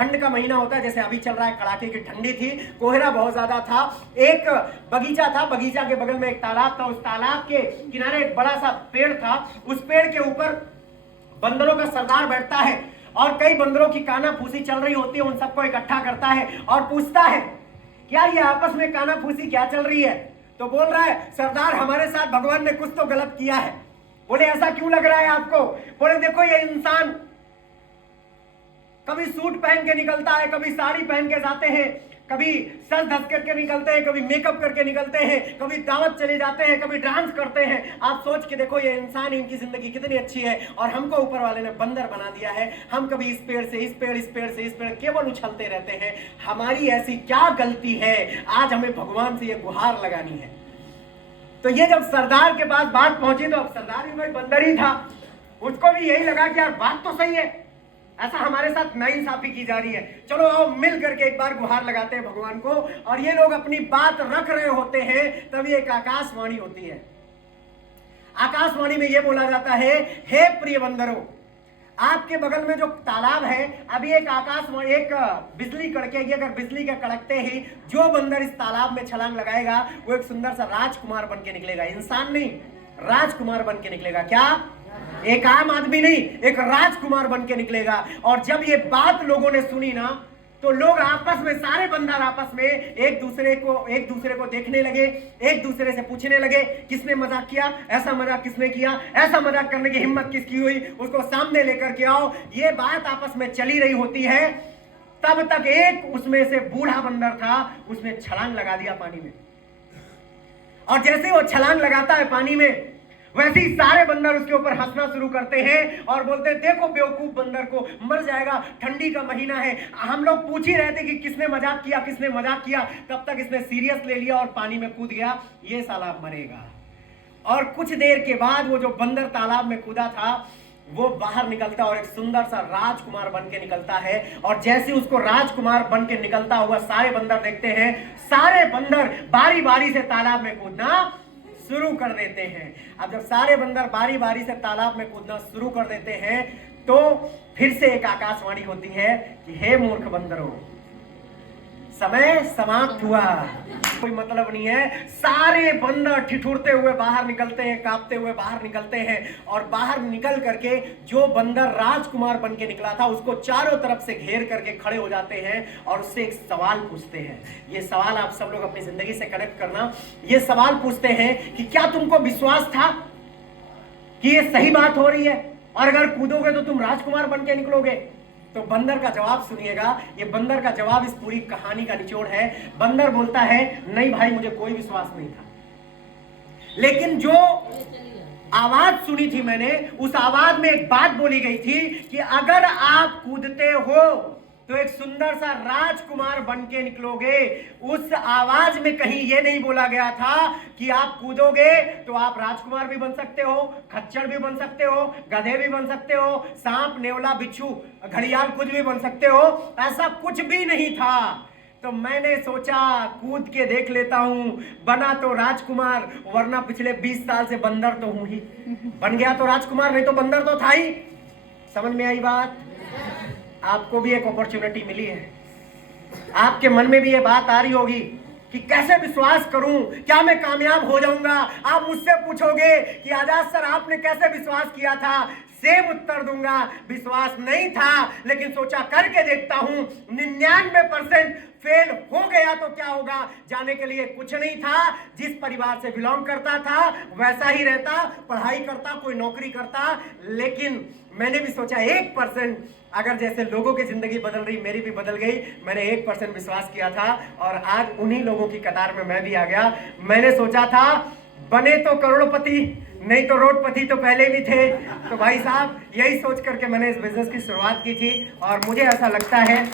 ठंड का महीना होता है, जैसे अभी चल रहा है, कड़ाके की ठंडी थी, कोहरा बहुत ज्यादा था। एक बगीचा था, बगीचा के बगल में एक तालाब था, उस तालाब के किनारे एक बड़ा सा पेड़ था। उस पेड़ के ऊपर बंदरों का सरदार बैठता है और कई बंदरों की काना फूसी चल रही होती है, उन सबको इकट्ठा करता है और पूछता है क्या ये आपस में काना फूसी क्या चल रही है। तो बोल रहा है सरदार हमारे साथ भगवान ने कुछ तो गलत किया है। बोले ऐसा क्यों लग रहा है आपको। बोले देखो ये इंसान कभी सूट पहन के निकलता है, कभी साड़ी पहन के जाते हैं, कभी सज धस करके निकलते हैं, कभी मेकअप करके निकलते हैं, कभी दावत चले जाते हैं, कभी डांस करते हैं। आप सोच के देखो ये इंसान, इनकी जिंदगी कितनी अच्छी है और हमको ऊपर वाले ने बंदर बना दिया है। हम कभी इस पेड़ से इस पेड़, इस पेड़ से इस पेड़ केवल उछलते रहते हैं। हमारी ऐसी क्या गलती है, आज हमें भगवान से ये गुहार लगानी है। तो ये जब सरदार के पास बात पहुंची तो अब सरदार भी भाई बंदर ही था, उसको भी यही लगा कि यार बात तो सही है, ऐसा हमारे साथ नाइंसाफी की जा रही है, चलो आओ मिल करके एक बार गुहार लगाते हैं भगवान को। और ये लोग अपनी बात रख रहे होते हैं, तभी एक आकाशवाणी होती है। आकाशवाणी में यह बोला जाता है, हे प्रिय बंदरों, आपके बगल में जो तालाब है, अभी एक आकाशवाणी, एक बिजली कड़केगी, अगर बिजली के कड़कते ही जो बंदर इस तालाब में छलांग लगाएगा वो एक सुंदर सा राजकुमार बन के निकलेगा। इंसान नहीं, राजकुमार बन के निकलेगा। क्या? एक आम आदमी नहीं, एक राजकुमार बन के निकलेगा। और जब ये बात लोगों ने सुनी ना, तो लोग आपस में, सारे बंदर आपस में एक दूसरे को देखने लगे, एक दूसरे से पूछने लगे किसने मजाक किया, ऐसा मजाक किसने किया, ऐसा मजाक करने की हिम्मत किसकी हुई, उसको सामने लेकर के आओ। ये बात आपस में चली रही होती है, तब तक एक उसमें से बूढ़ा बंदर था, उसने छलांग लगा दिया पानी में। और जैसे वो छलांग लगाता है पानी में, वैसे ही सारे बंदर उसके ऊपर हंसना शुरू करते हैं और बोलते हैं देखो बेवकूफ बंदर को, मर जाएगा, ठंडी का महीना है। हम लोग पूछ ही रहे थे कि किसने मजाक किया, किसने मजाक किया, तब तक इसने सीरियस ले लिया और पानी में कूद गया, ये साला मरेगा। और कुछ देर के बाद वो जो बंदर तालाब में कूदा था वो बाहर निकलता और एक सुंदर सा राजकुमार बन के निकलता है। और जैसे उसको राजकुमार बन के निकलता हुआ सारे बंदर देखते हैं, सारे बंदर बारी बारी से तालाब में कूदना शुरू कर देते हैं। अब जब सारे बंदर बारी बारी से तालाब में कूदना शुरू कर देते हैं तो फिर से एक आकाशवाणी होती है कि हे मूर्ख बंदरों, समय समाप्त हुआ, कोई मतलब नहीं है। सारे बंदर ठिठुरते हुए बाहर निकलते हैं, कांपते हुए बाहर निकलते हैं। और बाहर निकल करके जो बंदर राजकुमार बन के निकला था उसको चारों तरफ से घेर करके खड़े हो जाते हैं और उससे एक सवाल पूछते हैं। ये सवाल आप सब लोग अपनी जिंदगी से कनेक्ट करना। ये सवाल पूछते हैं कि क्या तुमको विश्वास था कि ये सही बात हो रही है और अगर कूदोगे तो तुम राजकुमार बन के निकलोगे। तो बंदर का जवाब सुनिएगा, ये बंदर का जवाब इस पूरी कहानी का निचोड़ है। बंदर बोलता है नहीं भाई, मुझे कोई विश्वास नहीं था, लेकिन जो आवाज सुनी थी मैंने, उस आवाज में एक बात बोली गई थी कि अगर आप कूदते हो तो एक सुंदर सा राजकुमार बन के निकलोगे। उस आवाज में कहीं यह नहीं बोला गया था कि आप कूदोगे तो आप राजकुमार भी बन सकते हो, खच्चर भी बन सकते हो, गधे भी बन सकते हो, सांप, नेवला, बिच्छू, घड़ियाल, कुछ भी बन सकते हो। ऐसा कुछ भी नहीं था। तो मैंने सोचा कूद के देख लेता हूं, बना तो राजकुमार, वरना पिछले 20 साल से बंदर तो हूं ही। बन गया तो राजकुमार, नहीं तो बंदर तो था ही। समझ में आई बात? आपको भी एक अपॉर्चुनिटी मिली है। आपके मन में भी ये बात आ रही होगी कि कैसे विश्वास करूं, क्या मैं कामयाब हो जाऊंगा। आप मुझसे पूछोगे कि आजाद सर आपने कैसे विश्वास किया था, सेम उत्तर दूंगा, विश्वास नहीं था लेकिन सोचा करके देखता हूं। 99% फेल हो गया तो क्या होगा, जाने के लिए कुछ नहीं था। जिस परिवार से बिलोंग करता था वैसा ही रहता, पढ़ाई करता, कोई नौकरी करता। लेकिन मैंने भी सोचा 1%, अगर जैसे लोगों की जिंदगी बदल रही मेरी भी बदल गई। मैंने 1% विश्वास किया था और आज उन्हीं लोगों की कतार में मैं भी आ गया। मैंने सोचा था बने तो करोड़पति, नहीं तो रोडपति तो पहले भी थे। तो भाई साहब यही सोच करके मैंने इस बिजनेस की शुरुआत की थी और मुझे ऐसा लगता है